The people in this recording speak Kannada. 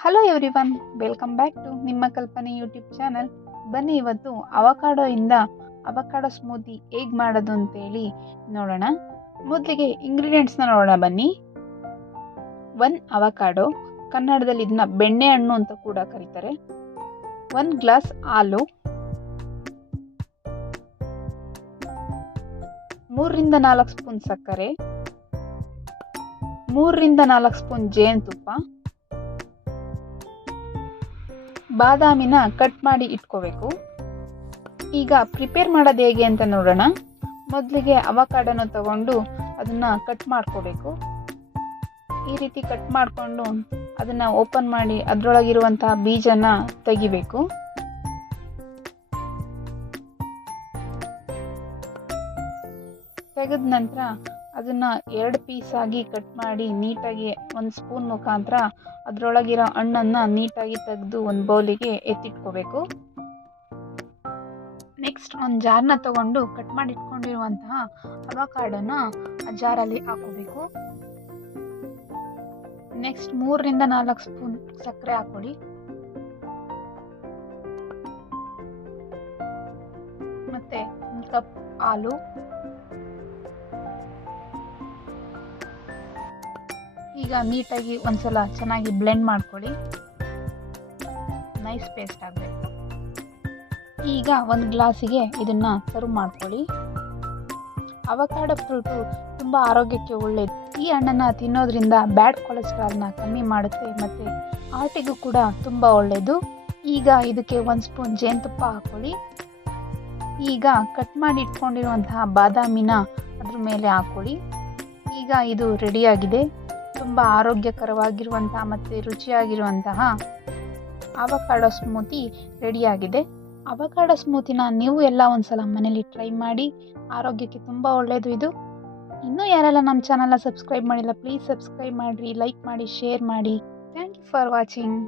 Hello everyone welcome back to ನಿಮ್ಮ ಕಲ್ಪನೆ ಯೂಟ್ಯೂಬ್ ಚಾನಲ್ ಬನ್ನಿ ಇವತ್ತು ಅವಕಾಡೋ ಇಂದ ಅವಕಾಡೋ ಸ್ಮೂತಿ ಹೇಗೆ ಮಾಡೋದು ಅಂತೇಳಿ ನೋಡೋಣ. ಮೊದಲಿಗೆ ಇಂಗ್ರೀಡಿಯೆಂಟ್ಸ್ನ ನೋಡೋಣ ಬನ್ನಿ. ಒನ್ ಅವಕಾಡೋ ಕನ್ನಡದಲ್ಲಿ ಇದನ್ನ ಬೆಣ್ಣೆ ಹಣ್ಣು ಅಂತ ಕೂಡ ಕರೀತಾರೆ. ಒಂದು ಗ್ಲಾಸ್ ಹಾಲು. ಮೂರರಿಂದ ನಾಲ್ಕು ಸ್ಪೂನ್ ಸಕ್ಕರೆ. ಮೂರರಿಂದ ನಾಲ್ಕು ಸ್ಪೂನ್ ಜೇನುತುಪ್ಪ. ಬಾದಾಮಿನ ಕಟ್ ಮಾಡಿ ಇಟ್ಕೋಬೇಕು. ಈಗ ಪ್ರಿಪೇರ್ ಮಾಡೋದು ಹೇಗೆ ಅಂತ ನೋಡೋಣ. ಮೊದಲಿಗೆ ಅವಕಾಡನ ತಗೊಂಡು ಅದನ್ನು ಕಟ್ ಮಾಡ್ಕೋಬೇಕು. ಈ ರೀತಿ ಕಟ್ ಮಾಡಿಕೊಂಡು ಅದನ್ನು ಓಪನ್ ಮಾಡಿ ಅದರೊಳಗಿರುವಂತಹ ಬೀಜನ ತೆಗಿಬೇಕು. ತೆಗೆದ ನಂತರ ಅದನ್ನು ಎರಡು ಪೀಸ್ ಆಗಿ ಕಟ್ ಮಾಡಿ ನೀಟಾಗಿ ಒಂದು ಸ್ಪೂನ್ ಮುಖಾಂತರ ಅದರೊಳಗಿರೋ ಹಣ್ಣನ್ನು ನೀಟಾಗಿ ತೆಗೆದು ಒಂದು ಬೌಲಿಗೆ ಎತ್ತಿಟ್ಕೋಬೇಕು. ನೆಕ್ಸ್ಟ್ ಒಂದು ಜಾರ್ನ ತಗೊಂಡು ಕಟ್ ಮಾಡಿ ಇಟ್ಕೊಂಡಿರುವಂತಹ ಅವಕಾಡನ್ನ ಆ ಜಾರಲ್ಲಿ ಹಾಕೋಬೇಕು ನೆಕ್ಸ್ಟ್ ಮೂರರಿಂದ ನಾಲ್ಕು ಸ್ಪೂನ್ ಸಕ್ಕರೆ ಹಾಕೊಳ್ಳಿ ಮತ್ತೆ ಒಂದು ಕಪ್ ಹಾಲು. ಈಗ ನೀಟಾಗಿ ಒಂದ್ಸಲ ಚೆನ್ನಾಗಿ ಬ್ಲೆಂಡ್ ಮಾಡ್ಕೊಳ್ಳಿ. ನೈಸ್ ಪೇಸ್ಟ್ ಆಗಬೇಕು. ಈಗ ಒಂದು ಗ್ಲಾಸಿಗೆ ಇದನ್ನು ಸರ್ವ್ ಮಾಡ್ಕೊಳ್ಳಿ. ಅವಕಾಡ ಫ್ರೂಟು ತುಂಬ ಆರೋಗ್ಯಕ್ಕೆ ಒಳ್ಳೆಯದು ಈ ಹಣ್ಣನ್ನು ತಿನ್ನೋದ್ರಿಂದ ಬ್ಯಾಡ್ ಕೊಲೆಸ್ಟ್ರಾಲ್ನ ಕಮ್ಮಿ ಮಾಡುತ್ತೆ ಮತ್ತು ಹಾರ್ಟಿಗೂ ಕೂಡ ತುಂಬ ಒಳ್ಳೆಯದು ಈಗ ಇದಕ್ಕೆ ಒಂದು ಸ್ಪೂನ್ ಜೇನುತುಪ್ಪ ಹಾಕೊಳ್ಳಿ. ಈಗ ಕಟ್ ಮಾಡಿ ಇಟ್ಕೊಂಡಿರುವಂತಹ ಬಾದಾಮಿನ ಅದ್ರ ಮೇಲೆ ಹಾಕೊಳ್ಳಿ. ಈಗ ಇದು ರೆಡಿಯಾಗಿದೆ ತುಂಬ ಆರೋಗ್ಯಕರವಾಗಿರುವಂತಹ ಮತ್ತು ರುಚಿಯಾಗಿರುವಂತಹ ಅವಕಾಡೋ ಸ್ಮೂತಿ ರೆಡಿಯಾಗಿದೆ. ಅವಕಾಡೋ ಸ್ಮೂತಿನ ನೀವು ಎಲ್ಲ ಒಂದ್ಸಲ ಮನೇಲಿ ಟ್ರೈ ಮಾಡಿ, ಆರೋಗ್ಯಕ್ಕೆ ತುಂಬ ಒಳ್ಳೆಯದು ಇದು. ಇನ್ನೂ ಯಾರೆಲ್ಲ ನಮ್ಮ ಚಾನಲ್ನ ಸಬ್ಸ್ಕ್ರೈಬ್ ಮಾಡಿಲ್ಲ, ಪ್ಲೀಸ್ ಸಬ್ಸ್ಕ್ರೈಬ್ ಮಾಡಿರಿ, ಲೈಕ್ ಮಾಡಿ, ಶೇರ್ ಮಾಡಿ. Thank you for watching.